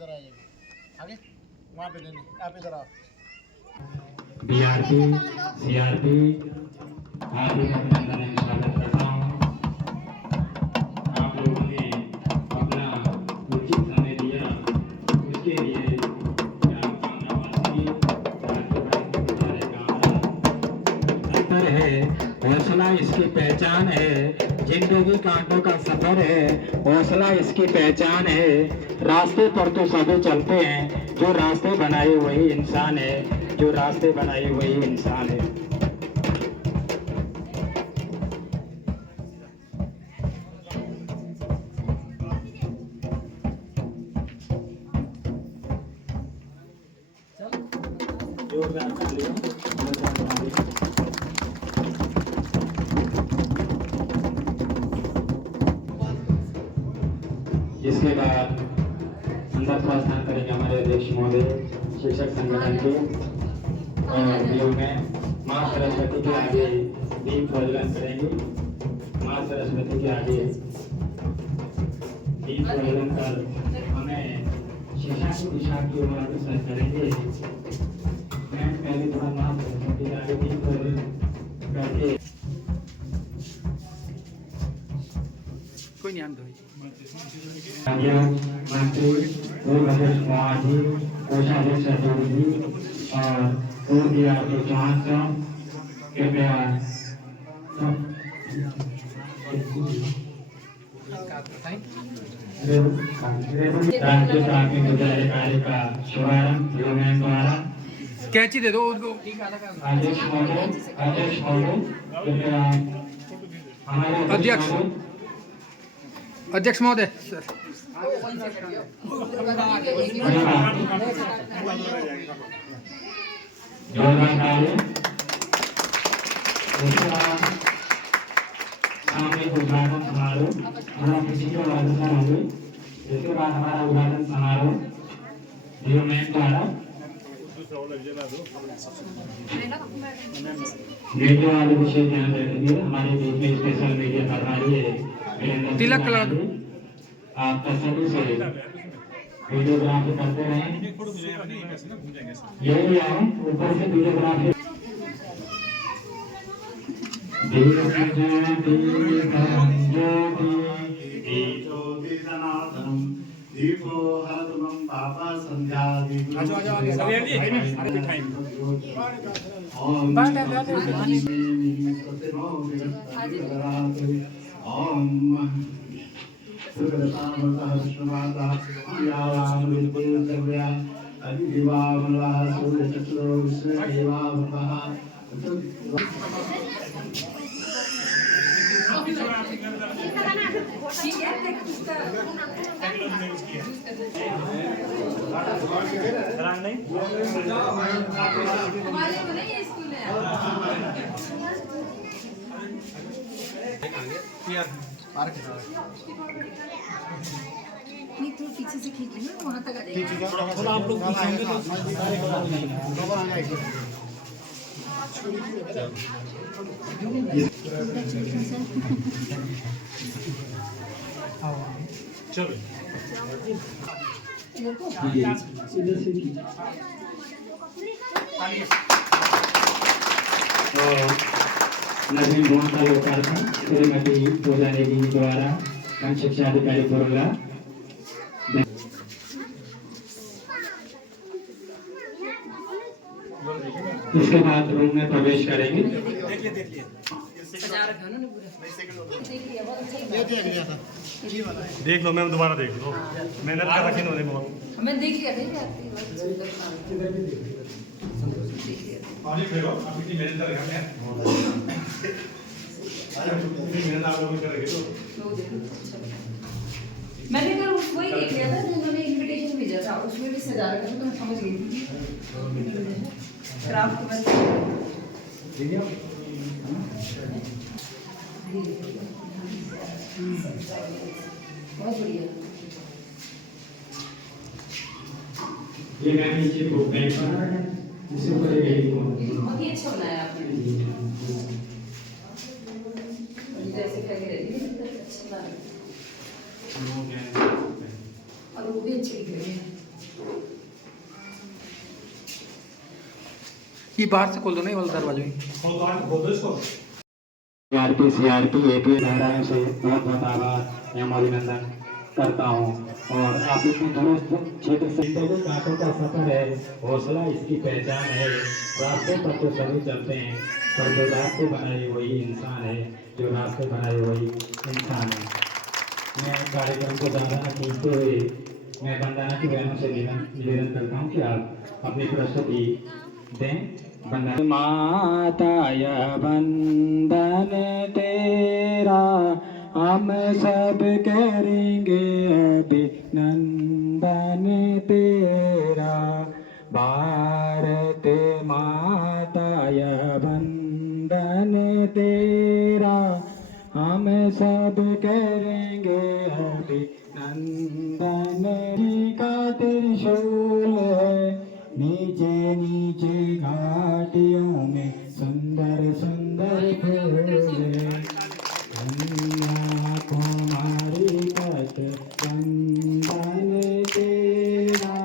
इधर आइए आगे वहाँ पे देंगे आप इधर आओ। बीआरपी सीआरपी हार्दिक अभिनंदन एवं स्वागत करता हूँ। आप लोगों ने अपना उचित समय दिया, उसके लिए ग्राम कामरावासी है। हौसला इसकी पहचान है, जिंदगी कांटों का सफर है, हौसला इसकी पहचान है। रास्ते पर तो सभी चलते हैं, जो रास्ते बनाए वही इंसान है, जो रास्ते बनाए वही इंसान है। जोरदार तालियां। इसके बाद अंदर प्रस्थान करेंगे हमारे अध्यक्ष महोदय शिक्षक संगठन के योग में माँ सरस्वती के आगे दीप प्रज्वलन करेंगे। माँ सरस्वती के आगे दीप प्रज्वलन कर हमें शिक्षा की दिशा की ओर अग्रसर करेंगे। मैं पहले थोड़ा माँ सरस्वती के आगे दीप प्रज्वलन करके कोई नहीं आंदो मंत्री भूपेश कुमार जी, कोषाध्यक्ष सचिव जी और पूर्व चौहान साहब कृपया राष्ट्रीय प्राथमिक विद्यालय कार्य का शुभारंभ यूनियन द्वारा कैची दे दो उसको। अध्यक्ष महोदय कृपया हमारे अध्यक्ष महोदय सर सामूहिक उद्घाटन समारोह इसके बाद हमारा उद्घाटन समारोह यूनियन द्वारा मीडिया वाले विशेष ध्यान रखेंगे। हमारे बीच में स्पेशल मीडिया प्रभारी है तिलक कलर आप तसल्ली से वीडियोग्राफी करते रहें। यही आए ऊपर से वीडियोग्राफी दीपो हरदमं पापा संध्या ओम सुगतामतः श्रमातः प्रियावामृतदेवया अधिदेवामलः सूर्यचक्रो विष्णुदेवामलः नहीं तो पीछे से खींच लो वहाँ तक आ जाएगा। ठीक है थोड़ा आप लोग पीछे होंगे तो खबर आ जाएगी। चलो नवीन भवन का लोकार्पण श्रीमती पूजा देवी द्वारा शिक्षा अधिकारी पुरला। इसके बाद रूम में प्रवेश करेंगे। देख लो मैम दोबारा देख लो मेहनत कर रखी इन्होंने बहुत। मैं देख लिया था आगे फेरो आप इतनी मेहनत कर रहे हैं इतनी मेहनत आप लोगों ने कर रखी तो मैंने कल वही देख लिया था उन्होंने इनविटेशन भेजा था उसमें भी सजा रखा था तो मैं समझ गई थी क्राफ्ट बस बहुत बढ़िया। ये मैं नीचे बुक बैग पर इसे ऊपर ले गई हूं। बहुत ही अच्छा बनाया आपने जैसे करके रखी अच्छा बना और वो भी अच्छी दिख रही है। ये बाहर से खोल दो ना ये वाला दरवाजा ही। खोल दो इसको। सीआरपी एपी नारायण से बहुत बहुत आभार एवं अभिनंदन करता हूँ। और आप इतने दुरुस्त क्षेत्र से कांटों का सफर है, हौसला इसकी पहचान है। रास्ते पर तो सभी चलते हैं, पर जो रास्ते बनाए वही इंसान है, जो रास्ते बनाए वही इंसान है। मैं कार्यक्रम को ज़्यादा न खींचते हुए मैं वंदना की बहनों से निवेदन करता हूँ कि आप अपनी प्रस्तुति दें। वंदना माताय वंदन तेरा हम सब करेंगे अभिनंदन तेरा। भारत माताय वंदन तेरा हम सब करेंगे अभिनंदन। का त्रिशूल है नीचे नीचे घाटियों में सुंदर सुंदर फूल है। कुमारी पत वंदन तेरा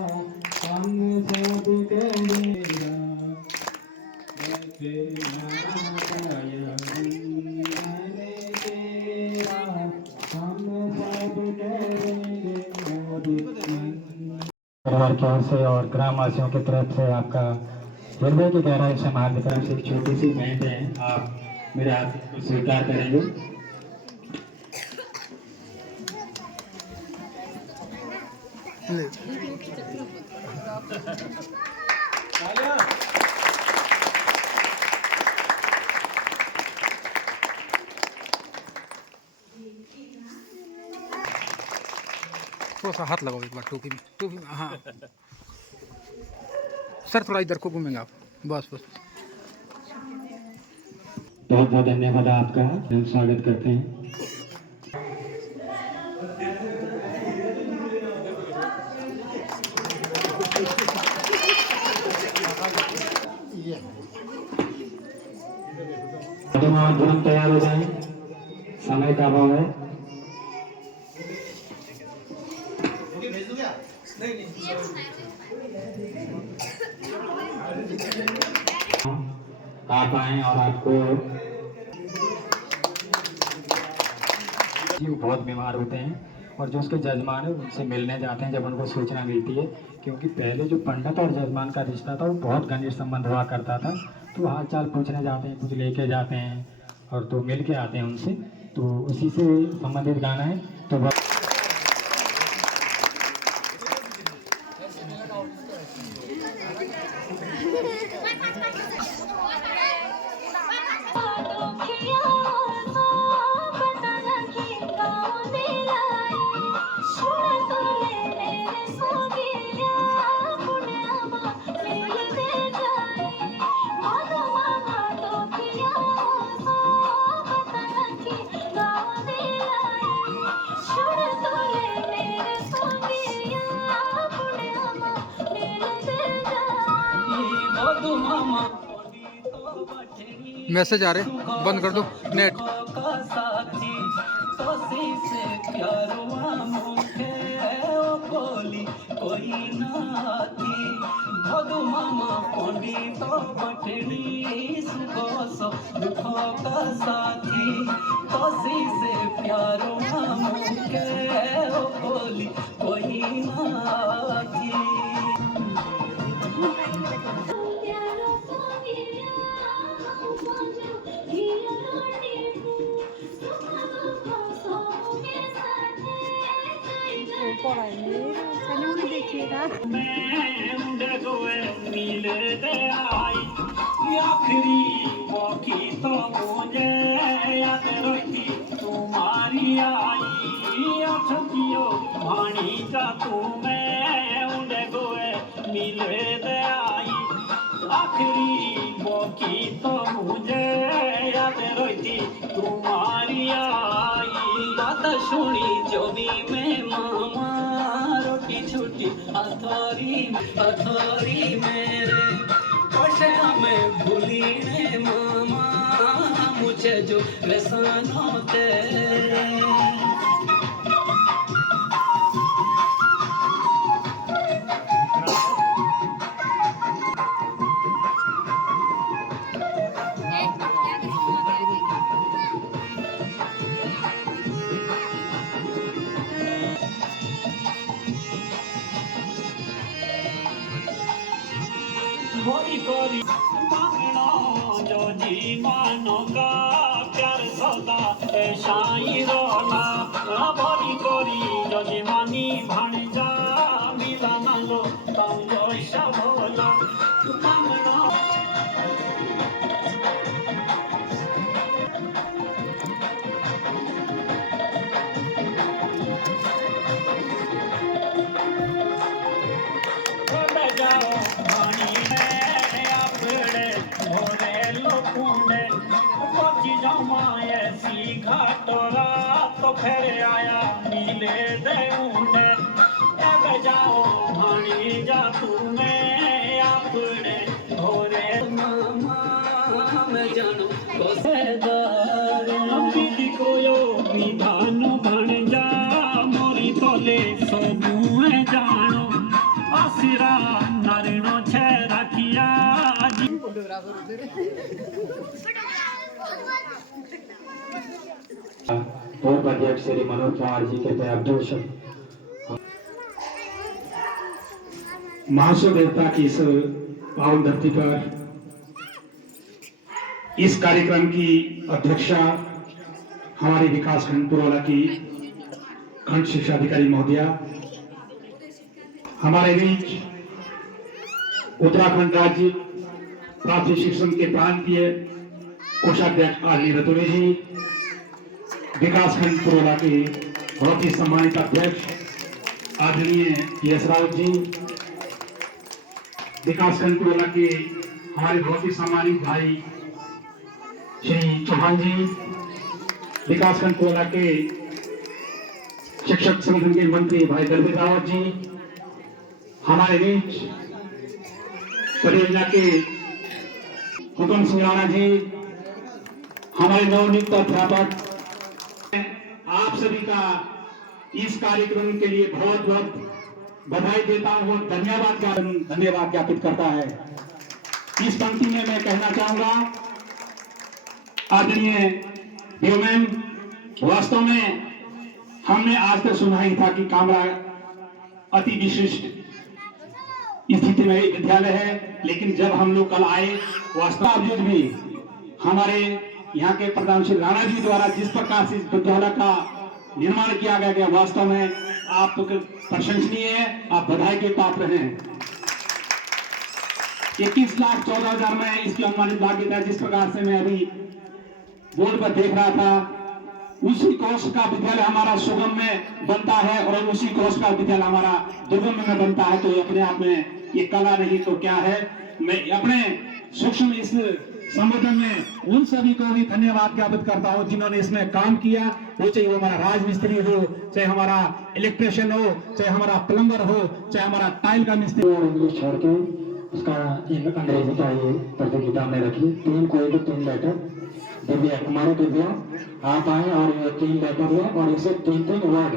हम सब करेगा परिवार की ओर से और ग्रामवासियों की तरफ से आपका हृदय की गहराई से हार्दिक से एक छोटी सी भेंट है, आप मेरे हाथ को स्वीकार करेंगे। थोड़ा सा हाथ लगाओ एक बार टोपी में, टोपी में, हाँ सर थोड़ा इधर को घूमेंगे आप, बस बस। बहुत बहुत धन्यवाद आपका, हम स्वागत करते हैं। तुरंत तैयार हो जाए, समय का अभाव है। आप आए और आपको बहुत बीमार होते हैं और जो उसके जजमान है उनसे मिलने जाते हैं जब उनको सूचना मिलती है, क्योंकि पहले जो पंडित और जजमान का रिश्ता था वो बहुत घनिष्ठ संबंध हुआ करता था। तो हाल चाल पूछने जाते हैं, कुछ लेके जाते हैं और तो मिल के आते हैं उनसे, तो उसी से संबंधित गाना है। तो मैसेज आ रहे, बंद कर दो नेट। आखिरी मौकी तो मुझे याद रही तुम्हारी आई अठकियो भाणी का तुम्हें उड़े गोए मिले दे आई। आखिरी मौकी तो मुझे याद रही तुम्हारी आई। बात सुनी जो भी मैं मामा रोटी छुट्टी अथोरी अथोरी मेरे में भूली ने मामा मुझे जो रसानो तेरे। भोरी कोरी मांगनो जो जी मानो का प्यार सौदा शाही रोला भोरी कोरी जो जी मानी भाणजा मिला मांगो तम जो शभोला मांगनो जाओ पानी में आपड़े भोरे लोकुंडे पहुंची जाओ माए सी घाटोरा तो फिर आया नीले देउंडे अब जाओ पानी जा तू में आपड़े भोरे मामा मैं जानू कोसेदार अम्बी कोयो विधान बन जा मोरी तोले सबू जानो आसिरा नारिनो छे राखिया पूर्व अध्यक्ष श्री मनोज कुमार जी के अब्दुल शब्द महासो देवता की इस पावन धरती पर इस कार्यक्रम की अध्यक्षता हमारे विकास खंड पुरोला की खंड शिक्षा अधिकारी महोदया, हमारे बीच उत्तराखंड राज्य प्राथमिक शिक्षण के प्रांतीय कोषाध्यक्ष आरनी रतुरे जी, विकास खंड पुरोला के बहुत ही सम्मानित अध्यक्ष आदरणीय यश राउत जी, विकास खंड पुरोला के हमारे बहुत ही सम्मानित भाई श्री चौहान जी, विकास खंड पुरोला के शिक्षक संगठन के मंत्री भाई दलवीर रावत जी, हमारे बीच परियोजना के हुकुम सिंह राणा जी, हमारे नवनियुक्त अध्यापक, आप सभी का इस कार्यक्रम के लिए बहुत बहुत बधाई देता हूं, धन्यवाद ज्ञापित करता है। इस पंक्ति में मैं कहना चाहूंगा आदरणीय डीओ मैम, वास्तव में हमने आज तक सुना ही था कि कामरा अति विशिष्ट स्थिति में एक विद्यालय है, लेकिन जब हम लोग कल आए वास्तव भी हमारे यहाँ के प्रधान श्री राणा जी द्वारा जिस प्रकार से इस विद्यालय का निर्माण किया गया, वास्तव में आप तो प्रशंसनीय है, आप बधाई के पात्र हैं। 21,14,000 में इसकी अनुमानित लागत है। जिस प्रकार से मैं अभी बोर्ड पर देख रहा था, उसी कोष का विद्यालय हमारा सुगम में बनता है और उसी कोष का विद्यालय हमारा दुर्गम में बनता है, तो अपने आप में ये कला नहीं तो क्या है। मैं अपने सूक्ष्म इस संगठन में उन सभी को भी धन्यवाद ज्ञापित करता हूं जिन्होंने इसमें काम किया, वो चाहे वो हमारा राजमिस्त्री हो, चाहे हमारा इलेक्ट्रिशियन हो, चाहे हमारा प्लम्बर हो, चाहे हमारा टाइल का मिस्त्री हो। इंग्लिश छोड़ के उसका अंग्रेजी का ये प्रतियोगिता में रखी, 3 कोई भी 3 लेटर दिव्या कुमारी दिव्या आप आए और ये 3 लेटर लें और इसे 3 वर्ड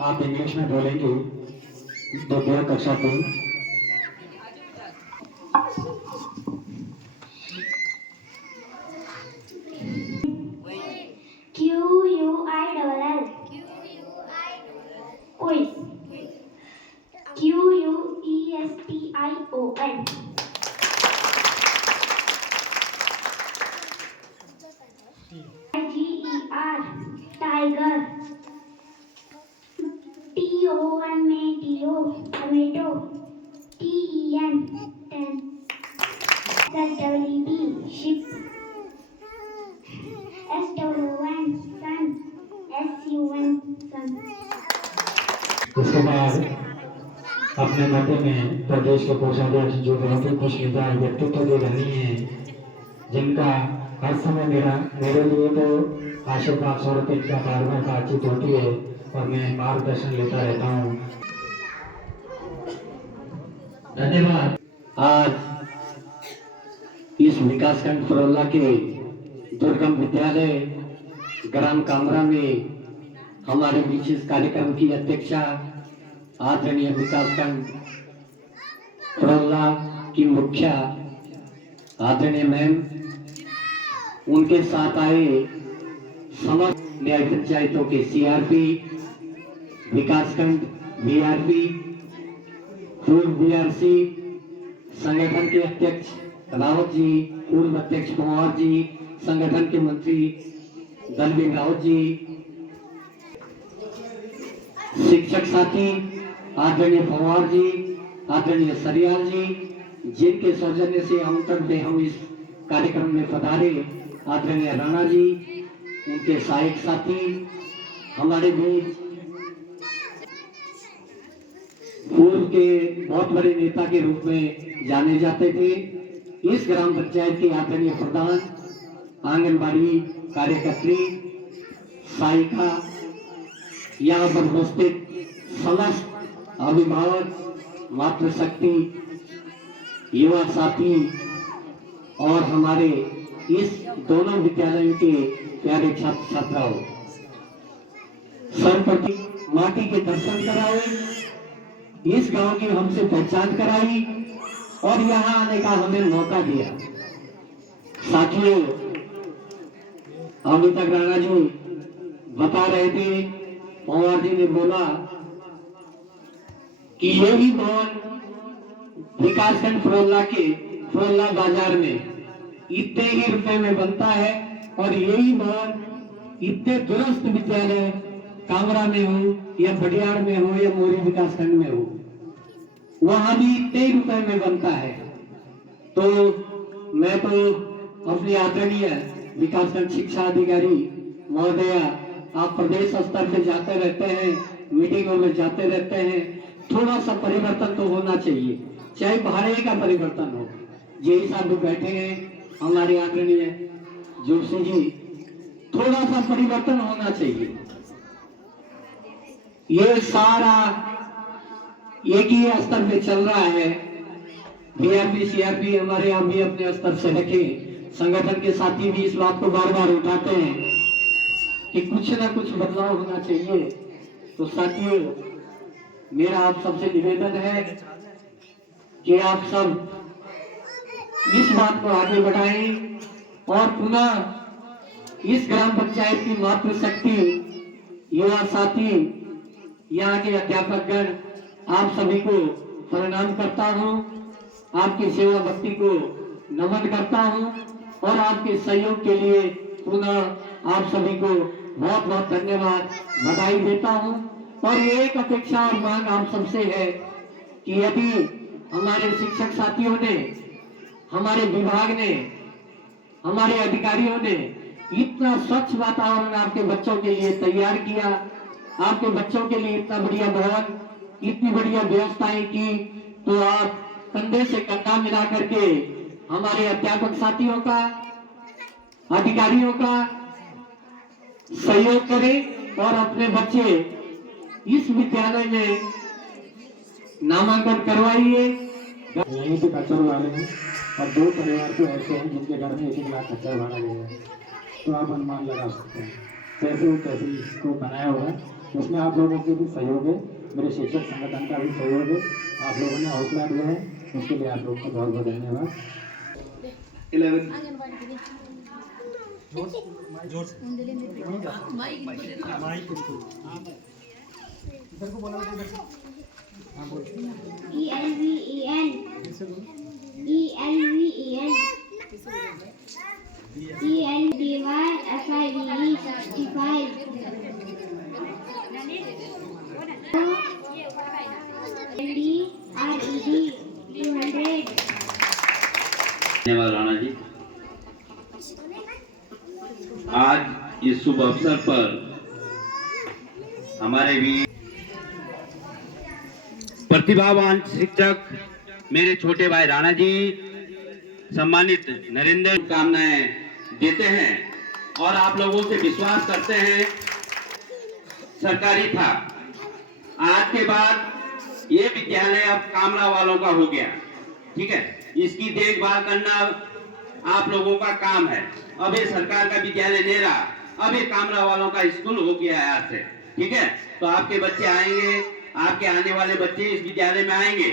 आप इंग्लिश में बोलेंगे। दिव्या कक्षा 3। QUILL quiz QUESTION TIGER tiger TON में tomato TEN ten SWB ship SWN sun SUN sun। उसके बाद अपने मते में प्रदेश के कोषाध्यक्ष जो बहुत ही खुश मिजाज व्यक्तित्व के धनी है, जिनका हर समय मेरे लिए तो आशीर्वाद स्वरूप इनका बार-बार बातचीत होती है और मैं मार्गदर्शन लेता रहता हूँ। धन्यवाद। आज इस विकासखंड पुरोला के दुर्गम विद्यालय ग्राम कामरा में हमारे बीच इस कार्यक्रम की अध्यक्षता आदरणीय विकासखंड पुरोला की मुखिया आदरणीय मैम, उनके साथ आए समस्त न्याय पंचायतों के सीआरपी, विकासखंड बीआरपी, पूर्व बीआरसी, संगठन के अध्यक्ष रावत जी, पूर्व अध्यक्ष पवार जी, संगठन के मंत्री दलवीर रावत जी, शिक्षक साथी आदरणीय पवार जी, आदरणीय सरियाल जी, जिनके सौजन्य से आमंत्रण में हम इस कार्यक्रम में पधारे, आदरणीय राणा जी, उनके सहायक साथी, हमारे बीच पूर्व के बहुत बड़े नेता के रूप में जाने जाते थे, इस ग्राम पंचायत के आदरणीय प्रधान, आंगनबाड़ी कार्यकर्त्री, सहायिका, यहाँ पर उपस्थित समस्त अभिभावक, मातृशक्ति, युवा साथी और हमारे इस दोनों विद्यालयों के प्यारे छात्र छात्राओं, सर्वप्रथम माटी के दर्शन कराए, इस गांव की हमसे पहचान कराई और यहाँ आने का हमें मौका दिया। साथियों, अभी तक राणा जी बता रहे थे, पवार जी ने बोला कि यही भवन विकासखंड फ्रोल्ला बाजार में इतने ही रुपए में बनता है और यही भवन इतने दुरुस्त विद्यालय कामरा में हो या बडियाड़ में हो या मोरी विकासखंड में हो, वहां भी इतने रुपए में बनता है। तो मैं तो अपने आदरणीय विकासखंड शिक्षा अधिकारी महोदया, आप प्रदेश स्तर पे जाते रहते हैं, मीटिंगों में जाते रहते हैं, थोड़ा सा परिवर्तन तो होना चाहिए, चाहे भाड़े का परिवर्तन हो। यही साहब बैठे हैं, हमारे आदरणीय जोशी जी, थोड़ा सा परिवर्तन होना चाहिए। ये सारा एक ही स्तर पे चल रहा है। बीआरपी सीआरपी हमारे यहाँ भी अपने स्तर से रखे, संगठन के साथी भी इस बात को बार बार उठाते हैं कि कुछ ना कुछ बदलाव होना चाहिए। तो साथियों, मेरा आप सबसे निवेदन है कि आप सब इस बात को आगे बढ़ाएं और पुनः इस ग्राम पंचायत की मातृशक्ति, युवा साथी, यहाँ के अध्यापकगण, आप सभी को प्रणाम करता हूँ, आपकी सेवा भक्ति को नमन करता हूँ और आपके सहयोग के लिए पुनः आप सभी को बहुत बहुत धन्यवाद, बधाई देता हूँ। और एक अपेक्षा और मांग आप सबसे है कि यदि हमारे शिक्षक साथियों ने, हमारे विभाग ने, हमारे अधिकारियों ने इतना स्वच्छ वातावरण आपके बच्चों के लिए तैयार किया, आपके बच्चों के लिए इतना बढ़िया भवन, इतनी बढ़िया व्यवस्थाएं की, तो आप कंधे से कंधा मिला करके हमारे अध्यापक साथियों का, अधिकारियों का सहयोग करें और अपने बच्चे इस विद्यालय में नामांकन करवाइए। यहीं से खच्चर वाले हैं और 2 परिवार तो ऐसे हैं जिनके घर में 1-1 लाख खच्चर भाड़ा गया है, तो आप अनुमान लगा सकते हैं कैसे इसको बनाया होगा। उसमें आप लोगों के भी सहयोग है, मेरे शिक्षक संगठन का भी सहयोग है, आप लोगों ने हौसला दिया है, उसके लिए आप लोगों का बहुत बहुत धन्यवाद। धन्यवाद राणा जी। आज इस शुभ अवसर पर हमारे भी प्रतिभावान शिक्षक मेरे छोटे भाई राणा जी, सम्मानित नरेंद्र, कामनाएं देते हैं और आप लोगों से विश्वास करते हैं। सरकारी था, आज के बाद ये विद्यालय अब कामरा वालों का हो गया, ठीक है। इसकी देखभाल करना आप लोगों का काम है। अब ये सरकार का विद्यालय नहीं रहा, अब ये कामरा वालों का स्कूल हो गया है आज से, ठीक है। तो आपके बच्चे आएंगे, आपके आने वाले बच्चे इस विद्यालय में आएंगे,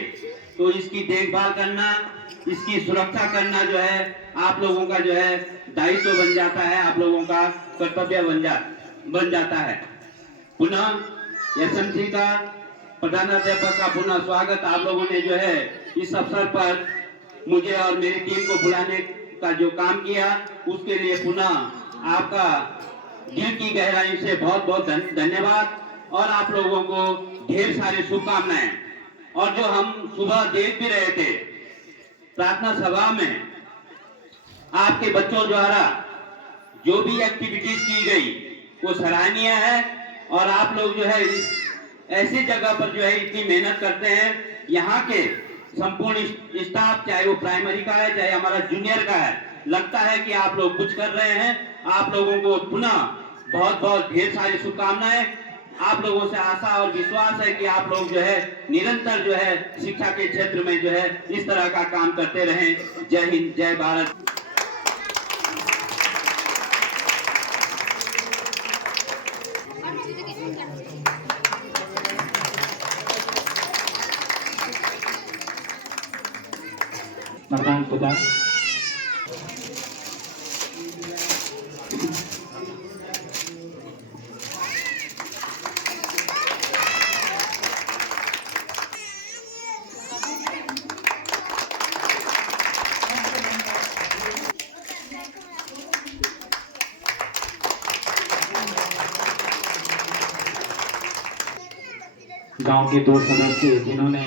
तो इसकी देखभाल करना, इसकी सुरक्षा करना जो है आप लोगों का जो है दायित्व बन जाता है, आप लोगों का कर्तव्य बन जाता है। पुनः एसएमसी का प्रधानाध्यापक का पुनः स्वागत आप लोगों ने जो है इस अवसर पर मुझे और मेरी टीम को बुलाने का जो काम किया, उसके लिए पुनः आपका दिल की गहराई से बहुत बहुत धन्यवाद और आप लोगों को ढेर सारी शुभकामनाएं। और जो हम सुबह देख भी रहे थे प्रार्थना सभा में, आपके बच्चों द्वारा जो भी एक्टिविटीज की गई वो सराहनीय है। और आप लोग जो है इस ऐसी जगह पर जो है इतनी मेहनत करते हैं। यहाँ के संपूर्ण स्टाफ, चाहे वो प्राइमरी का है चाहे हमारा जूनियर का है, लगता है कि आप लोग कुछ कर रहे हैं। आप लोगों को पुनः बहुत बहुत ढेर सारी शुभकामनाएं। आप लोगों से आशा और विश्वास है कि आप लोग जो है निरंतर जो है शिक्षा के क्षेत्र में जो है इस तरह का काम करते रहें। जय हिंद, जय भारत। प्रधान पिता गांव के 2 सदस्य जिन्होंने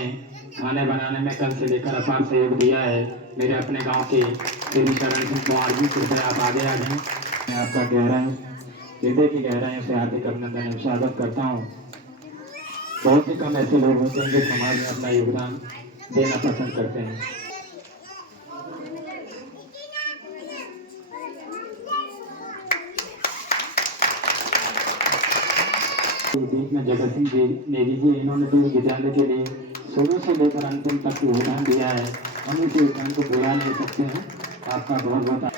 खाने बनाने में कल से लेकर अपार सहयोग दिया है, मेरे अपने गांव के श्री शरण सिंह कुमार जी, कृपया आप आगे आ जाएं। मैं आपका हृदय की गहराइयों से हार्दिक अभिनंदन एवं स्वागत करता हूं। बहुत ही कम ऐसे लोग होते हैं जो समाज में अपना योगदान देना पसंद करते हैं। बीच में जगत सिंह जी नेगी जी, इन्होंने भी विद्यालय के लिए शुरू से लेकर अंतिम तक योगदान दिया है। हम इस योगदान को भुला नहीं सकते हैं। आपका बहुत बहुत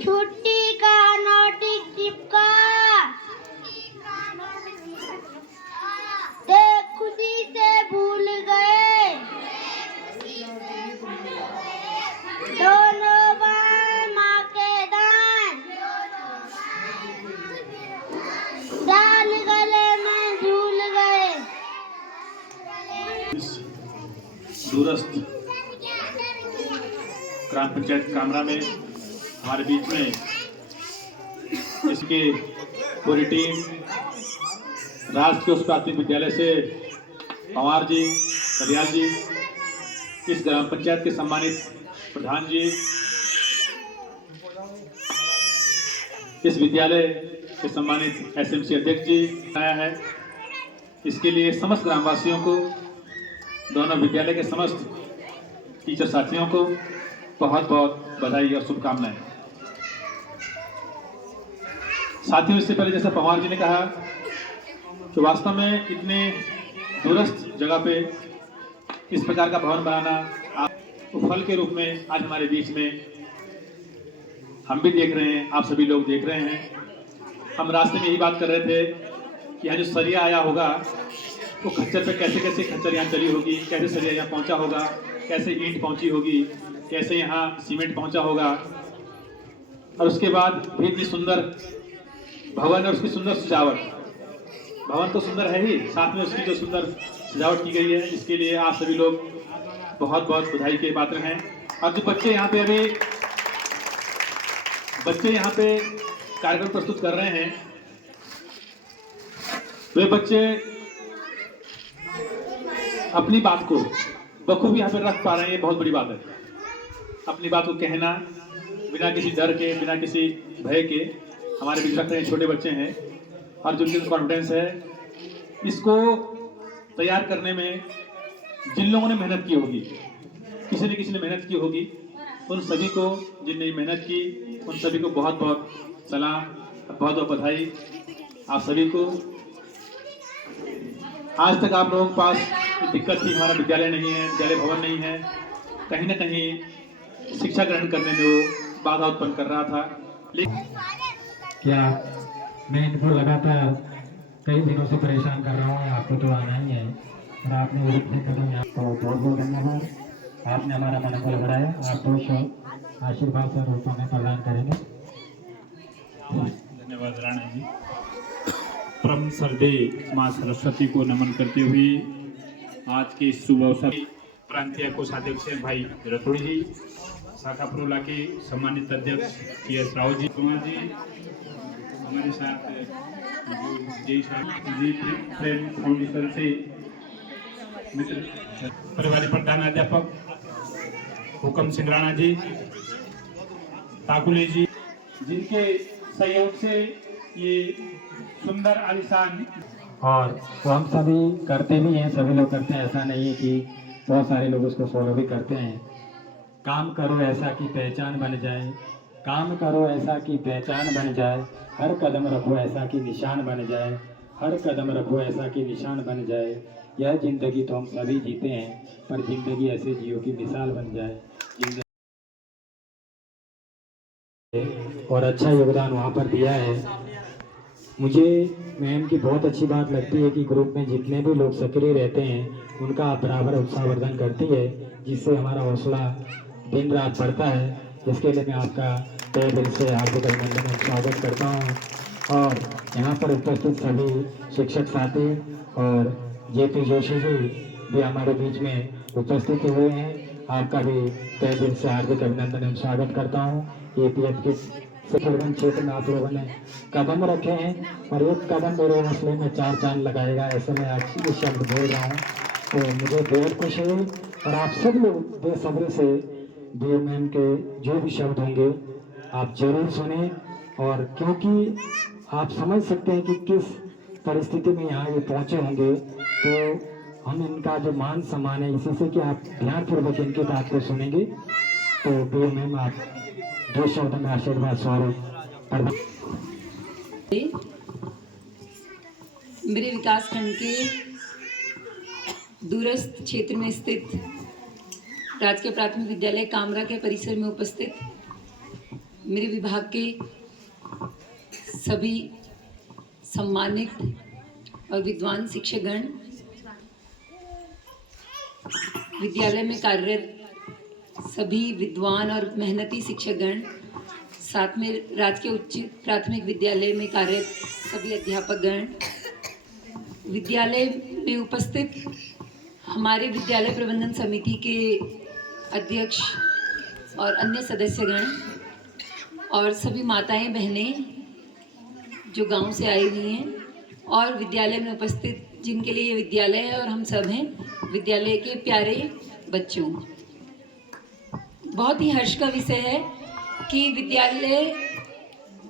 छुट्टी का नोटिस चिपका ते खुदी से भूल गए, दोनों बार माँ के दान दान गले में झूल गए। दूरस्थ ग्राम पंचायत कामरा में हमारे बीच में इसकी पूरी टीम राजकीय उच्च प्राथमिक विद्यालय से पवार जी, करियाल जी, इस ग्राम पंचायत के सम्मानित प्रधान जी, इस विद्यालय के सम्मानित एसएमसी अध्यक्ष जी आया है। इसके लिए समस्त ग्रामवासियों को, दोनों विद्यालय के समस्त टीचर साथियों को बहुत बहुत बधाई और शुभकामनाएं। साथियों, इससे पहले जैसा पवार जी ने कहा कि वास्तव में इतने दूरस्थ जगह पे इस प्रकार का भवन बनाना फल के रूप में आज हमारे बीच में हम भी देख रहे हैं, आप सभी लोग देख रहे हैं। हम रास्ते में यही बात कर रहे थे कि यहाँ जो सरिया आया होगा वो खच्चर पे कैसे कैसे खच्चर यहाँ चली होगी, कैसे सरिया यहाँ पहुँचा होगा, कैसे ईंट पहुँची होगी, कैसे यहाँ सीमेंट पहुँचा होगा। और उसके बाद भी इतनी सुंदर भवन और उसकी सुंदर सजावट, भवन तो सुंदर है ही, साथ में उसकी जो सुंदर सजावट की गई है, इसके लिए आप सभी लोग बहुत बहुत बधाई के पात्र हैं। और जो बच्चे यहाँ पे कार्यक्रम प्रस्तुत कर रहे हैं, वे बच्चे अपनी बात को बखूबी यहाँ पे रख पा रहे हैं, ये बहुत बड़ी बात है। अपनी बात को कहना बिना किसी डर के, बिना किसी भय के हमारे बीच रख रहे हैं, छोटे बच्चे हैं। और जो उनकी कॉन्फिडेंस है, इसको तैयार करने में जिन लोगों ने मेहनत की होगी, किसी न किसी ने मेहनत की होगी, उन सभी को, जिनने मेहनत की, उन सभी को बहुत बहुत सलाम, बहुत बहुत बधाई। आप सभी को आज तक आप लोगों के पास दिक्कत थी, हमारा विद्यालय नहीं है, विद्यालय भवन नहीं है, कहीं ना कहीं शिक्षा ग्रहण करने में वो बाधा उत्पन्न कर रहा था। लेकिन क्या मैं इनको लगातार कई दिनों से परेशान कर रहा हूँ, आपको तो आना ही है और आपने एक भी कदम आपको बहुत बहुत धन्यवाद। आपने हमारा मनोबल बढ़ाया। आप दो शब्द आशीर्वाद और रूपों में प्रदान करेंगे। धन्यवाद राणा जी। परम श्रद्धे माँ सरस्वती को नमन करते हुए आज के इस शुभ अवसर प्रांतीय कोषाध्यक्ष भाई रतोड़ी जी, शाखा प्रोला के सम्मानित अध्यक्ष PS राव जी, कुमार जी, हमारे साथ जय जी प्रेम फाउंडेशन से मित्र परिवार प्रधान अध्यापक हुकम सिंह राणा जी, ताकुले जी, जिनके सहयोग से ये सुंदर आलिशान और तो हम सभी करते भी हैं, सभी लोग करते हैं, ऐसा नहीं है कि बहुत सारे लोग उसको फॉलो भी करते हैं। काम करो ऐसा कि पहचान बन जाए, काम करो ऐसा कि पहचान बन जाए, हर कदम रखो ऐसा कि निशान बन जाए, हर कदम रखो ऐसा कि निशान बन जाए। यह जिंदगी तो हम सभी जीते हैं, पर जिंदगी ऐसे जियो की मिसाल बन जाए। और अच्छा योगदान वहाँ पर दिया है। मुझे मैम की बहुत अच्छी बात लगती है कि ग्रुप में जितने भी लोग सक्रिय रहते हैं उनका बराबर उत्साहवर्धन करती है, जिससे हमारा हौसला दिन रात बढ़ता है। इसके लिए मैं आपका तहे दिल से हार्दिक अभिनंदन और स्वागत करता हूँ। और यहाँ पर उपस्थित सभी शिक्षक साथी और JP जोशी जी भी हमारे बीच में उपस्थित हुए हैं, आपका भी तहे दिल से हार्दिक अभिनंदन और स्वागत करता हूँ। APF के शिक्षण क्षेत्र में आप लोगों ने कदम रखे हैं और एक कदम मेरे मसले में 4 चांद लगाएगा, ऐसे में आज ये शब्द बोल रहा हूँ। तो मुझे बेहद खुशी है और आप सब लोग बेसब्री से DO मैम के जो भी शब्द होंगे आप जरूर सुने, और क्योंकि आप समझ सकते हैं कि किस परिस्थिति में यहाँ ये पहुँचे होंगे, तो हम इनका जो मान सम्मान है इसी से कि आप ध्यानपूर्वक इनकी बात को सुनेंगे। तो DO मैम आप 2 शब्द में आशीर्वाद स्वागत। मेरे विकास खंड के दूरस्थ क्षेत्र में स्थित राजकीय प्राथमिक विद्यालय कामरा के परिसर में उपस्थित मेरे विभाग के सभी सम्मानित और विद्वान शिक्षकगण, विद्यालय में कार्यरत सभी विद्वान और मेहनती शिक्षकगण, साथ में राजकीय उच्च प्राथमिक विद्यालय में कार्यरत सभी अध्यापकगण, विद्यालय में उपस्थित हमारे विद्यालय प्रबंधन समिति के अध्यक्ष और अन्य सदस्यगण, और सभी माताएं बहनें जो गांव से आई हुई हैं, और विद्यालय में उपस्थित जिनके लिए ये विद्यालय है और हम सब हैं, विद्यालय के प्यारे बच्चों। बहुत ही हर्ष का विषय है कि विद्यालय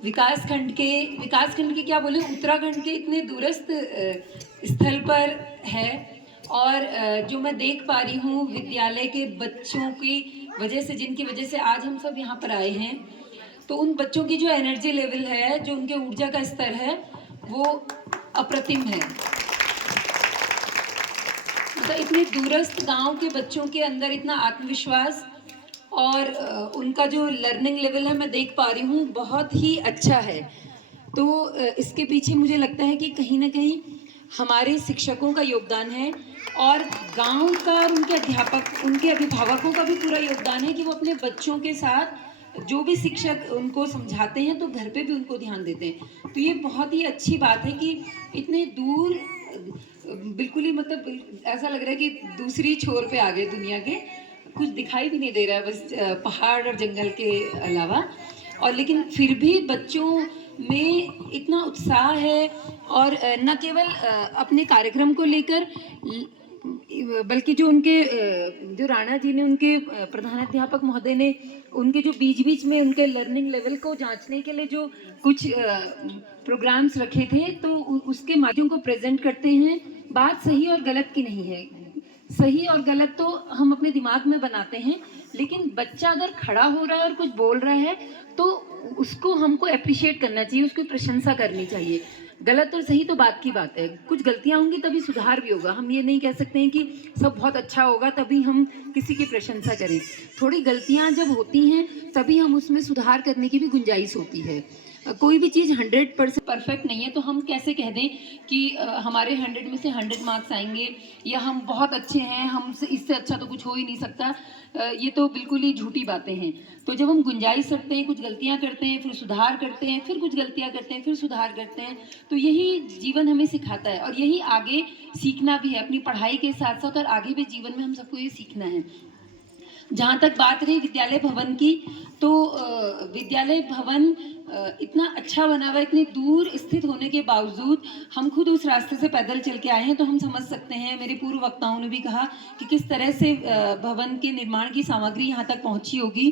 विकासखंड के क्या बोले, उत्तराखंड के इतने दूरस्थ स्थल पर है, और जो मैं देख पा रही हूँ विद्यालय के बच्चों की वजह से, जिनकी वजह से आज हम सब यहाँ पर आए हैं, तो उन बच्चों की जो एनर्जी लेवल है, जो उनके ऊर्जा का स्तर है, वो अप्रतिम है। तो इतने दूरस्थ गांव के बच्चों के अंदर इतना आत्मविश्वास और उनका जो लर्निंग लेवल है, मैं देख पा रही हूँ बहुत ही अच्छा है। तो इसके पीछे मुझे लगता है कि कहीं ना कहीं हमारे शिक्षकों का योगदान है, और गांव का और उनके अभिभावकों का भी पूरा योगदान है कि वो अपने बच्चों के साथ जो भी शिक्षक उनको समझाते हैं तो घर पे भी उनको ध्यान देते हैं। तो ये बहुत ही अच्छी बात है कि इतने दूर, बिल्कुल ही मतलब ऐसा लग रहा है कि दूसरी छोर पे आ गए दुनिया के, कुछ दिखाई भी नहीं दे रहा है बस पहाड़ और जंगल के अलावा, और लेकिन फिर भी बच्चों में इतना उत्साह है, और न केवल अपने कार्यक्रम को लेकर, बल्कि जो राणा जी ने, उनके प्रधानाध्यापक महोदय ने उनके जो बीच में उनके लर्निंग लेवल को जांचने के लिए जो कुछ प्रोग्राम्स रखे थे, तो उसके माध्यम को प्रेजेंट करते हैं। बात सही और गलत की नहीं है, सही और गलत तो हम अपने दिमाग में बनाते हैं, लेकिन बच्चा अगर खड़ा हो रहा है और कुछ बोल रहा है तो उसको हमको अप्रिशिएट करना चाहिए, उसकी प्रशंसा करनी चाहिए। गलत और सही तो बात की बात है, कुछ गलतियां होंगी तभी सुधार भी होगा। हम ये नहीं कह सकते हैं कि सब बहुत अच्छा होगा तभी हम किसी की प्रशंसा करें। थोड़ी गलतियां जब होती हैं तभी हम उसमें सुधार करने की भी गुंजाइश होती है। कोई भी चीज़ 100% परफेक्ट नहीं है, तो हम कैसे कह दें कि हमारे 100 में से 100 मार्क्स आएंगे या हम बहुत अच्छे हैं, हमसे इससे अच्छा तो कुछ हो ही नहीं सकता। ये तो बिल्कुल ही झूठी बातें हैं। तो जब हम गुंजाइश रखते हैं, कुछ गलतियां करते हैं, फिर सुधार करते हैं, फिर कुछ गलतियां करते हैं, फिर सुधार करते हैं, तो यही जीवन हमें सिखाता है और यही आगे सीखना भी है। अपनी पढ़ाई के साथ साथ और आगे भी जीवन में हम सबको ये सीखना है। जहाँ तक बात रही विद्यालय भवन की, तो विद्यालय भवन इतना अच्छा बना हुआ है, इतनी दूर स्थित होने के बावजूद हम खुद उस रास्ते से पैदल चल के आए हैं, तो हम समझ सकते हैं। मेरे पूर्व वक्ताओं ने भी कहा कि किस तरह से भवन के निर्माण की सामग्री यहाँ तक पहुँची होगी,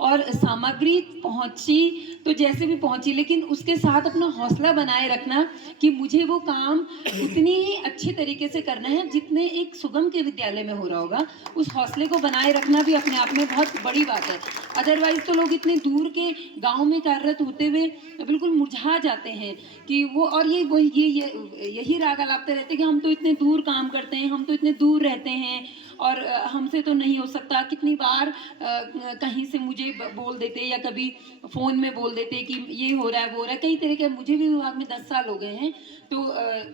और सामग्री पहुँची तो जैसे भी पहुँची, लेकिन उसके साथ अपना हौसला बनाए रखना कि मुझे वो काम उतनी ही अच्छे तरीके से करना है जितने एक सुगम के विद्यालय में हो रहा होगा। उस हौसले को बनाए रखना भी अपने आप में बहुत बड़ी बात है। अदरवाइज तो लोग इतने दूर के गांव में कार्यरत होते हुए बिल्कुल मुरझा जाते हैं कि वो, और यही राग अलापते रहते हैं कि हम तो इतने दूर काम करते हैं, हम तो इतने दूर रहते हैं और हमसे तो नहीं हो सकता। कितनी बार कहीं से मुझे बोल देते या कभी फ़ोन में बोल देते कि ये हो रहा है वो हो रहा है। कई तरह के, मुझे भी विभाग में 10 साल हो गए हैं, तो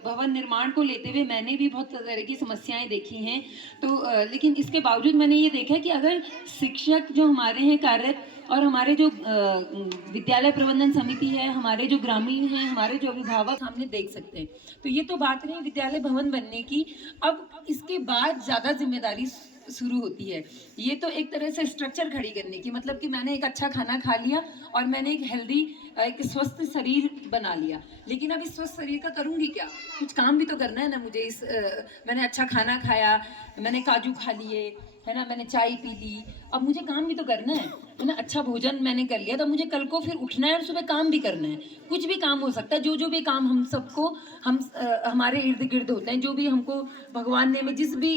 भवन निर्माण को लेते हुए मैंने भी बहुत तरह की समस्याएं देखी हैं। तो लेकिन इसके बावजूद मैंने ये देखा कि अगर शिक्षक जो हमारे हैं कार्यरत और हमारे जो विद्यालय प्रबंधन समिति है, हमारे जो ग्रामीण हैं, हमारे जो अभिभावक सामने देख सकते हैं। तो ये तो बात रही विद्यालय भवन बनने की। अब इसके बाद ज़्यादा जिम्मेदारी शुरू होती है। ये तो एक तरह से स्ट्रक्चर खड़ी करने की, मतलब कि मैंने एक अच्छा खाना खा लिया और मैंने एक हेल्दी, एक स्वस्थ शरीर बना लिया, लेकिन अब इस स्वस्थ शरीर का करूँगी क्या? कुछ काम भी तो करना है ना मुझे। मैंने अच्छा खाना खाया, मैंने काजू खा लिए, है ना, मैंने चाय पी ली, अब मुझे काम भी तो करना है ना। अच्छा भोजन मैंने कर लिया, तो मुझे कल को फिर उठना है और सुबह काम भी करना है। कुछ भी काम हो सकता है, जो भी काम हम सबको, हमारे इर्द गिर्द होते हैं, जो भी हमको भगवान ने हमें जिस भी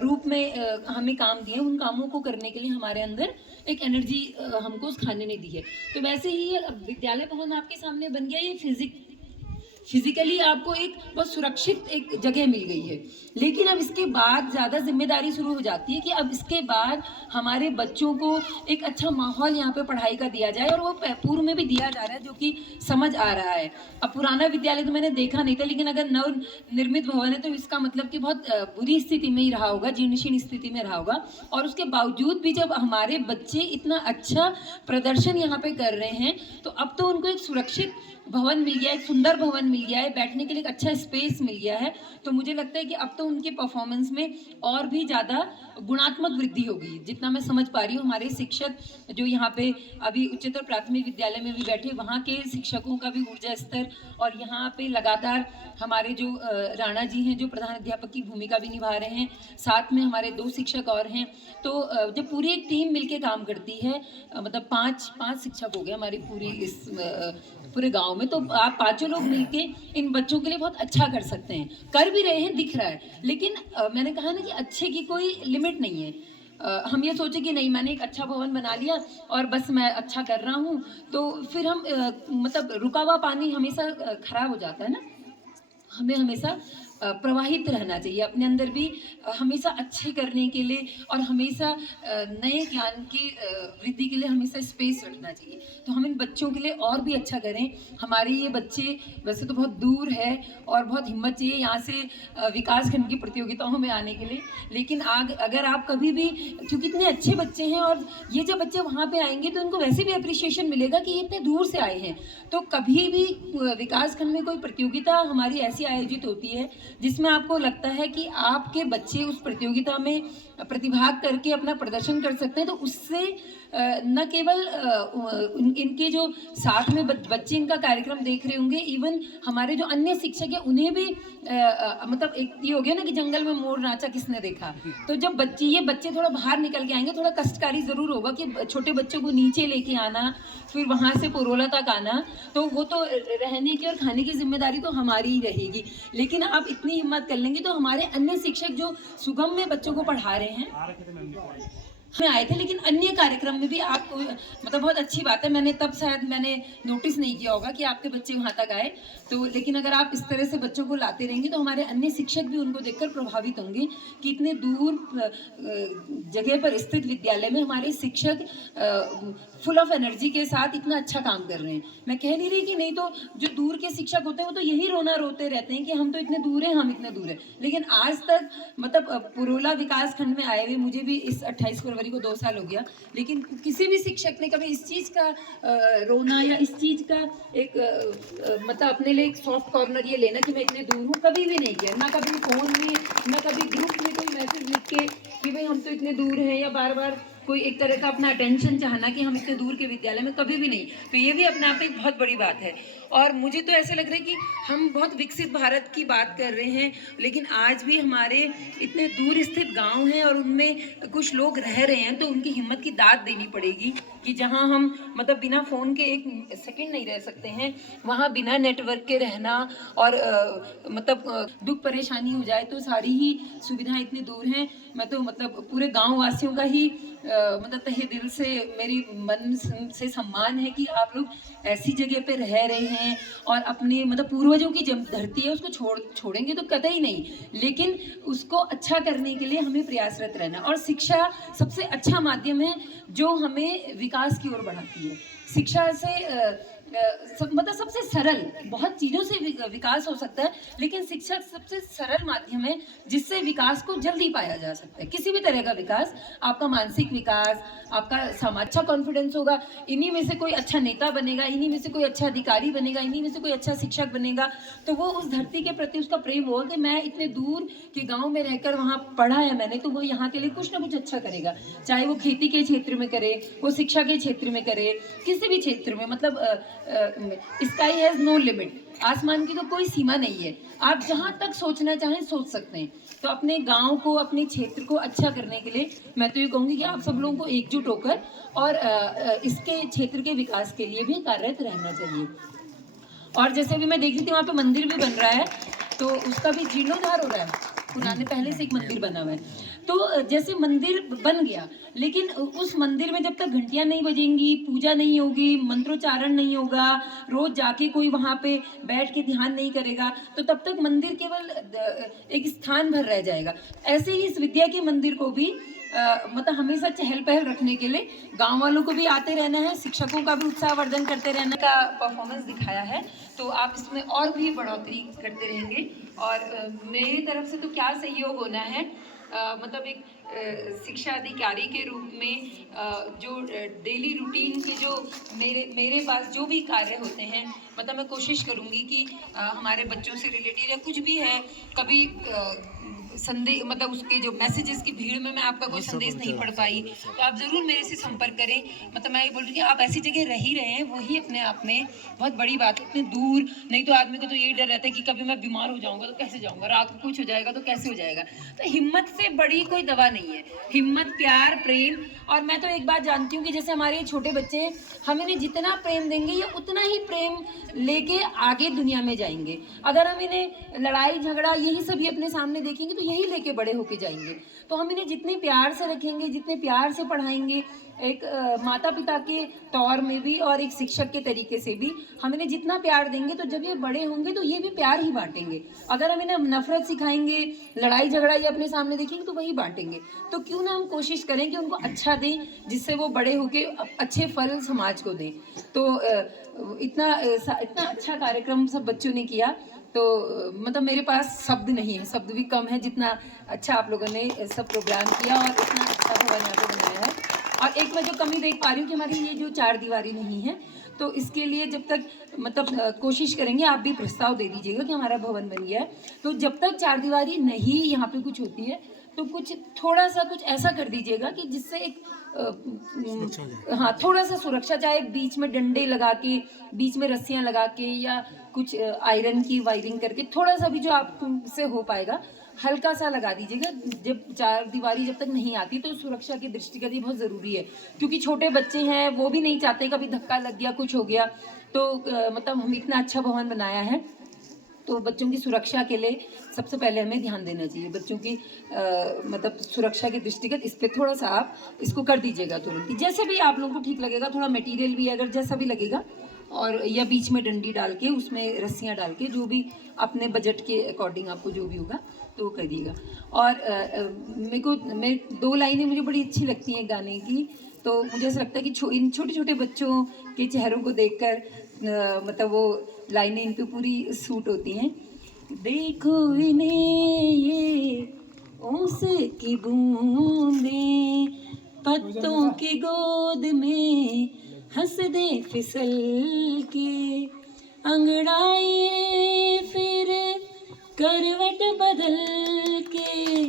रूप में हमें काम दिए, उन कामों को करने के लिए हमारे अंदर एक एनर्जी हमको उस खाने ने दी है। तो वैसे ही ये विद्यालय भवन आपके सामने बन गया। ये फिजिकली आपको एक बहुत सुरक्षित एक जगह मिल गई है, लेकिन अब इसके बाद ज़्यादा जिम्मेदारी शुरू हो जाती है कि अब इसके बाद हमारे बच्चों को एक अच्छा माहौल यहाँ पे पढ़ाई का दिया जाए, और वो पूर्व में भी दिया जा रहा है, जो कि समझ आ रहा है। अब पुराना विद्यालय तो मैंने देखा नहीं था, लेकिन अगर नव निर्मित भवन है तो इसका मतलब कि बहुत बुरी स्थिति में ही रहा होगा, जीर्णशीर्ण स्थिति में रहा होगा। और उसके बावजूद भी जब हमारे बच्चे इतना अच्छा प्रदर्शन यहाँ पे कर रहे हैं, तो अब तो उनको एक सुरक्षित भवन मिल गया, एक सुंदर भवन मिल गया है, बैठने के लिए एक अच्छा स्पेस मिल गया है। तो मुझे लगता है कि अब तो उनके परफॉर्मेंस में और भी ज़्यादा गुणात्मक वृद्धि होगी। जितना मैं समझ पा रही हूँ, हमारे शिक्षक जो यहाँ पे अभी उच्चतर प्राथमिक विद्यालय में भी बैठे, वहाँ के शिक्षकों का भी ऊर्जा स्तर, और यहाँ पे लगातार हमारे जो राणा जी हैं जो प्रधान अध्यापक की भूमिका भी निभा रहे हैं, साथ में हमारे 2 शिक्षक और हैं। तो जब पूरी एक टीम मिलके काम करती है, मतलब 5 शिक्षक हो गए हमारी पूरी इस पूरे गांव में, तो आप 5 लोग मिलके इन बच्चों के लिए बहुत अच्छा कर सकते हैं, कर भी रहे हैं, दिख रहा है। लेकिन मैंने कहा ना कि अच्छे की कोई लिमिट नहीं है। हम ये सोचे कि नहीं, मैंने एक अच्छा भवन बना लिया और बस मैं अच्छा कर रहा हूँ, तो फिर हम मतलब रुका हुआ पानी हमेशा खराब हो जाता है ना। हमें हमेशा प्रवाहित रहना चाहिए अपने अंदर भी, हमेशा अच्छे करने के लिए और हमेशा नए ज्ञान की वृद्धि के लिए हमेशा स्पेस रखना चाहिए। तो हम इन बच्चों के लिए और भी अच्छा करें। हमारे ये बच्चे वैसे तो बहुत दूर है और बहुत हिम्मत चाहिए यहाँ से विकास खंड की प्रतियोगिताओं में आने के लिए, लेकिन अगर आप कभी भी, क्योंकि इतने अच्छे बच्चे हैं और ये जब बच्चे वहाँ पे आएंगे तो उनको वैसे भी अप्रिशिएशन मिलेगा कि ये इतने दूर से आए हैं। तो कभी भी विकास खंड में कोई प्रतियोगिता हमारी ऐसी आयोजित होती है जिसमें आपको लगता है कि आपके बच्चे उस प्रतियोगिता में प्रतिभाग करके अपना प्रदर्शन कर सकते हैं, तो उससे न केवल इनके जो साथ में बच्चे इनका कार्यक्रम देख रहे होंगे, इवन हमारे जो अन्य शिक्षक हैं उन्हें भी मतलब एक ये हो गया ना कि जंगल में मोर नाचा किसने देखा। तो जब ये बच्चे थोड़ा बाहर निकल के आएंगे, थोड़ा कष्टकारी ज़रूर होगा कि छोटे बच्चों को नीचे लेके आना, फिर वहाँ से पुरोला तक आना, तो वो तो रहने की और खाने की जिम्मेदारी तो हमारी ही रहेगी। लेकिन आप इतनी हिम्मत कर लेंगे तो हमारे अन्य शिक्षक जो सुगम में बच्चों को पढ़ा रहे हैं, में आए थे, लेकिन अन्य कार्यक्रम में भी आपको मतलब बहुत अच्छी बात है, मैंने तब शायद मैंने नोटिस नहीं किया होगा कि आपके बच्चे वहाँ तक आए। तो लेकिन अगर आप इस तरह से बच्चों को लाते रहेंगे तो हमारे अन्य शिक्षक भी उनको देखकर प्रभावित होंगे कि इतने दूर जगह पर स्थित विद्यालय में हमारे शिक्षक फुल ऑफ एनर्जी के साथ इतना अच्छा काम कर रहे हैं। मैं कह नहीं रही कि नहीं, तो जो दूर के शिक्षक होते हैं वो तो यही रोना रोते रहते हैं कि हम तो इतने दूर हैं, हम इतने दूर हैं। लेकिन आज तक मतलब पुरोला विकास खंड में आए हुए मुझे भी इस 28 फरवरी को 2 साल हो गया, लेकिन किसी भी शिक्षक ने कभी इस चीज़ का रोना या इस चीज़ का एक मतलब अपने लिए एक सॉफ्ट कॉर्नर ये लेना कि मैं इतने दूर हूँ, कभी भी नहीं किया। ना कभी फ़ोन में, ना कभी ग्रुप में कोई मैसेज लिख के कि भाई हम तो इतने दूर हैं, या बार बार कोई एक तरह का अपना अटेंशन चाहना कि हम इतने दूर के विद्यालय में, कभी भी नहीं। तो ये भी अपने आप में एक बहुत बड़ी बात है। और मुझे तो ऐसे लग रहा है कि हम बहुत विकसित भारत की बात कर रहे हैं, लेकिन आज भी हमारे इतने दूर स्थित गांव हैं और उनमें कुछ लोग रह रहे हैं, तो उनकी हिम्मत की दाद देनी पड़ेगी कि जहां हम मतलब बिना फ़ोन के एक सेकंड नहीं रह सकते हैं, वहां बिना नेटवर्क के रहना और मतलब दुख परेशानी हो जाए तो सारी ही सुविधाएं इतनी दूर हैं। मैं तो मतलब पूरे गाँव वासियों का ही मतलब तहे दिल से मेरी मन से सम्मान है कि आप लोग ऐसी जगह पे रह रहे हैं और अपने मतलब पूर्वजों की जब धरती है उसको छोड़ेंगे तो कतई नहीं, लेकिन उसको अच्छा करने के लिए हमें प्रयासरत रहना। और शिक्षा सबसे अच्छा माध्यम है जो हमें विकास की ओर बढ़ाती है। शिक्षा से मतलब सबसे सरल, बहुत चीज़ों से विकास हो सकता है, लेकिन शिक्षा सबसे सरल माध्यम है जिससे विकास को जल्दी पाया जा सकता है। किसी भी तरह का विकास, आपका मानसिक विकास, आपका अच्छा कॉन्फिडेंस होगा, इन्हीं में से कोई अच्छा नेता बनेगा, इन्हीं में से कोई अच्छा अधिकारी बनेगा, इन्हीं में से कोई अच्छा शिक्षक बनेगा, तो वो उस धरती के प्रति उसका प्रेम होगा कि मैं इतने दूर के गाँव में रहकर वहाँ पढ़ा है मैंने, तो वो यहाँ के लिए कुछ ना कुछ अच्छा करेगा। चाहे वो खेती के क्षेत्र में करे, वो शिक्षा के क्षेत्र में करे, किसी भी क्षेत्र में, मतलब स्काई हैज़ नो लिमिट, आसमान की तो कोई सीमा नहीं है। आप जहाँ तक सोचना चाहें सोच सकते हैं। तो अपने गांव को, अपने क्षेत्र को अच्छा करने के लिए मैं तो ये कहूँगी कि आप सब लोगों को एकजुट होकर और इसके क्षेत्र के विकास के लिए भी कार्यरत रहना चाहिए। और जैसे अभी मैं देख रही थी वहाँ पे मंदिर भी बन रहा है, तो उसका भी जीर्णोद्धार हो रहा है। पुराने पहले से एक मंदिर बना हुआ है, तो जैसे मंदिर बन गया, लेकिन उस मंदिर में जब तक घंटियां नहीं बजेंगी, पूजा नहीं होगी, मंत्रोच्चारण नहीं होगा, रोज जाके कोई वहाँ पे बैठ के ध्यान नहीं करेगा, तो तब तक मंदिर केवल एक स्थान भर रह जाएगा। ऐसे ही इस विद्या के मंदिर को भी मतलब हमेशा चहल पहल रखने के लिए गांव वालों को भी आते रहना है, शिक्षकों का भी उत्साहवर्धन करते रहने का परफॉर्मेंस दिखाया है, तो आप इसमें और भी बढ़ोतरी करते रहेंगे। और मेरी तरफ से तो क्या सहयोग होना है, मतलब एक शिक्षा अधिकारी के रूप में जो डेली रूटीन के जो मेरे पास जो भी कार्य होते हैं, मतलब मैं कोशिश करूँगी कि हमारे बच्चों से रिलेटेड या कुछ भी है, कभी संदेश मतलब उसके जो मैसेजेस की भीड़ में मैं आपका कोई संदेश नहीं पढ़ पाई, तो आप ज़रूर मेरे से संपर्क करें। मतलब मैं ये बोल रही हूँ कि आप ऐसी जगह रह ही रहे हैं, वही अपने आप में बहुत बड़ी बात है। इतने दूर नहीं तो आदमी को तो यही डर रहता है कि कभी मैं बीमार हो जाऊँगा तो कैसे जाऊँगा, रात को कुछ हो जाएगा तो कैसे हो जाएगा। तो हिम्मत से बड़ी कोई दवा नहीं है, हिम्मत, प्यार, प्रेम। और मैं तो एक बात जानती हूँ कि जैसे हमारे छोटे बच्चे हैं, हम इन्हें जितना प्रेम देंगे ये उतना ही प्रेम लेके आगे दुनिया में जाएंगे। अगर हम इन्हें लड़ाई झगड़ा यही सभी अपने सामने देखेंगे तो यही लेके बड़े होके जाएंगे। तो हम इन्हें जितने प्यार से रखेंगे, जितने प्यार से पढ़ाएंगे, एक माता पिता के तौर में भी और एक शिक्षक के तरीके से भी हम इन्हें जितना प्यार देंगे, तो जब ये बड़े होंगे तो ये भी प्यार ही बांटेंगे। अगर हम इन्हें नफरत सिखाएंगे, लड़ाई झगड़ा ये अपने सामने देखेंगे तो वही बांटेंगे। तो क्यों ना हम कोशिश करें कि उनको अच्छा दें, जिससे वो बड़े होके अच्छे फल समाज को दें। तो इतना अच्छा कार्यक्रम सब बच्चों ने किया, तो मतलब मेरे पास शब्द नहीं है, शब्द भी कम है जितना अच्छा आप लोगों ने सब प्रोग्राम किया और इतना अच्छा भवन यहाँ पे बनाया है। और एक मैं जो कमी देख पा रही हूँ कि हमारी ये जो 4 दीवारी नहीं है, तो इसके लिए जब तक मतलब कोशिश करेंगे, आप भी प्रस्ताव दे दीजिएगा कि हमारा भवन बन गया है, तो जब तक 4 दीवारी नहीं यहाँ पे कुछ होती है, तो कुछ थोड़ा सा कुछ ऐसा कर दीजिएगा कि जिससे एक हाँ थोड़ा सा सुरक्षा, चाहे बीच में डंडे लगा के, बीच में रस्सियाँ लगा के, या कुछ आयरन की वायरिंग करके थोड़ा सा भी जो आपसे हो पाएगा हल्का सा लगा दीजिएगा। जब 4 दीवारी जब तक नहीं आती तो सुरक्षा की दृष्टिगत ये बहुत ज़रूरी है, क्योंकि छोटे बच्चे हैं, वो भी नहीं चाहते कभी धक्का लग गया, कुछ हो गया। तो मतलब हम इतना अच्छा भवन बनाया है, तो बच्चों की सुरक्षा के लिए सबसे पहले हमें ध्यान देना चाहिए। बच्चों की मतलब सुरक्षा के दृष्टिगत इस पर थोड़ा सा आप इसको कर दीजिएगा तुरंत ही, जैसे भी आप लोगों को ठीक लगेगा। थोड़ा मटेरियल भी अगर जैसा भी लगेगा, और या बीच में डंडी डाल के उसमें रस्सियाँ डाल के, जो भी अपने बजट के अकॉर्डिंग आपको जो भी होगा तो वो कर दिएगा। और मैं 2 लाइनें मुझे बड़ी अच्छी लगती हैं गाने की, तो मुझे ऐसा लगता है कि इन छोटे छोटे बच्चों के चेहरों को देखकर मतलब वो लाइनें इन पे पूरी सूट होती हैं। देखो इन्हें ये ओस की बूंदें पत्तों की गोद में हंस दे फिसल के, अंगड़ाइए फिर करवट बदल के।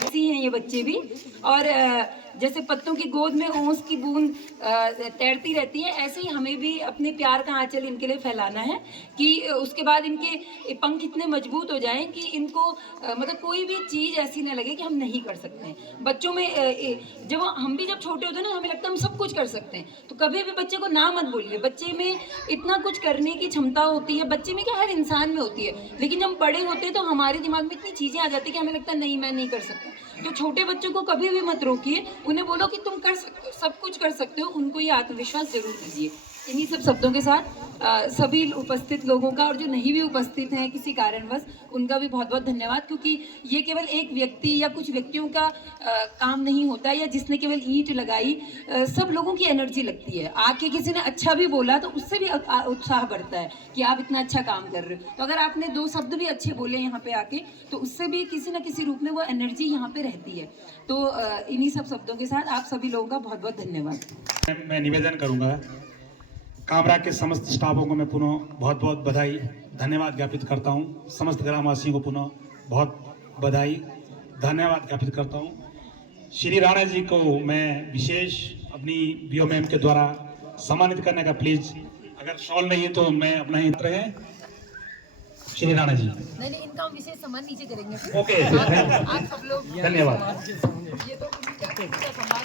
ऐसी हैं ये बच्चे भी। और जैसे पत्तों की गोद में ओस की बूंद तैरती रहती है, ऐसे ही हमें भी अपने प्यार का आंचल इनके लिए फैलाना है कि उसके बाद इनके पंख इतने मजबूत हो जाएं कि इनको मतलब कोई भी चीज़ ऐसी ना लगे कि हम नहीं कर सकते हैं। बच्चों में जब हम भी जब छोटे होते हैं ना, हमें लगता है हम सब कुछ कर सकते हैं, तो कभी भी बच्चे को ना मत बोलिए। बच्चे में इतना कुछ करने की क्षमता होती है, बच्चे में क्या हर इंसान में होती है, लेकिन जब बड़े होते हैं तो हमारे दिमाग में इतनी चीज़ें आ जाती है कि हमें लगता है नहीं मैं नहीं कर सकता। तो छोटे बच्चों को कभी भी मत रोकिए, उन्हें बोलो कि तुम कर सकते हो, सब कुछ कर सकते हो, उनको ये आत्मविश्वास जरूर दीजिए। इन्हीं सब शब्दों के साथ सभी उपस्थित लोगों का और जो नहीं भी उपस्थित हैं किसी कारणवश, उनका भी बहुत बहुत धन्यवाद, क्योंकि ये केवल एक व्यक्ति या कुछ व्यक्तियों का काम नहीं होता, या जिसने केवल ईंट लगाई, सब लोगों की एनर्जी लगती है। आके किसी ने अच्छा भी बोला तो उससे भी उत्साह बढ़ता है कि आप इतना अच्छा काम कर रहे हो। तो अगर आपने 2 शब्द भी अच्छे बोले यहाँ पे आके, तो उससे भी किसी न किसी रूप में वो एनर्जी यहाँ पे रहती है। तो इन्हीं सब शब्दों के साथ आप सभी लोगों का बहुत बहुत धन्यवाद। मैं निवेदन करूंगा, कामरा के समस्त स्टाफों को मैं पुनः बहुत बहुत बधाई धन्यवाद ज्ञापित करता हूं। समस्त ग्रामवासियों को पुनः बहुत बधाई धन्यवाद ज्ञापित करता हूं। श्री राणा जी को मैं विशेष अपनी बीओ मैम के द्वारा सम्मानित करने का, प्लीज अगर शॉल नहीं है तो मैं अपना ही रहे। श्री राणा जी नहीं, इनका हम विशेष सम्मान नीचे करेंगे। ओके, आप सब लोग धन्यवाद। ये तो सम्मान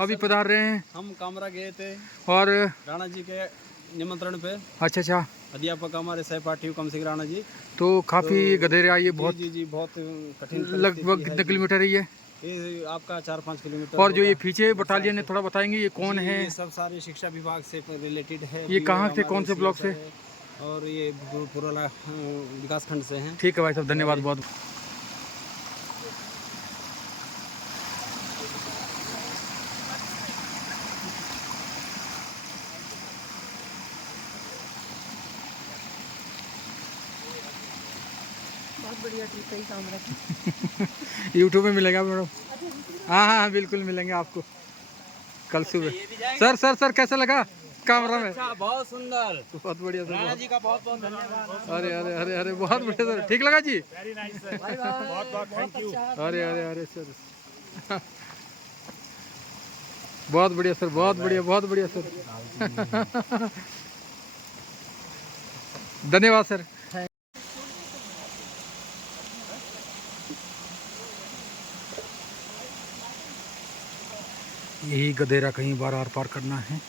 अभी पधार रहे हैं। हम कामरा गए थे और राणा जी के निमंत्रण पे। अच्छा, अध्यापक हमारे सहपाठी हुकम सिंह राणा जी। तो काफी गधेरे आई है, बहुत जी बहुत कठिन। लगभग कितने किलोमीटर है ये आपका 4-5 किलोमीटर। और जो ये पीछे बटालियन है, थोड़ा बताएंगे ये कौन है? ये सब सारे शिक्षा विभाग से रिलेटेड है। ये कहाँ से, कौन से ब्लॉक से? और ये पुराना विकास खंड से हैं। ठीक है भाई साहब, धन्यवाद बहुत। बहुत बढ़िया ट्रिप है कामरा की। यूट्यूब में मिलेगा मैडम। हाँ, बिल्कुल मिलेंगे आपको कल सुबह। सर कैसा लगा कामरा में? अच्छा, बहुत सुंदर, बहुत बढ़िया सर। राणा जी का बहुत बहुत धन्यवाद। अरे बहुत बढ़िया सर, ठीक लगा जी? वेरी नाइस सर, बहुत बहुत थैंक यू। अरे सर बहुत बढ़िया सर, बहुत बढ़िया सर। धन्यवाद सर। यही गधेरा कहीं बार आर पार करना है।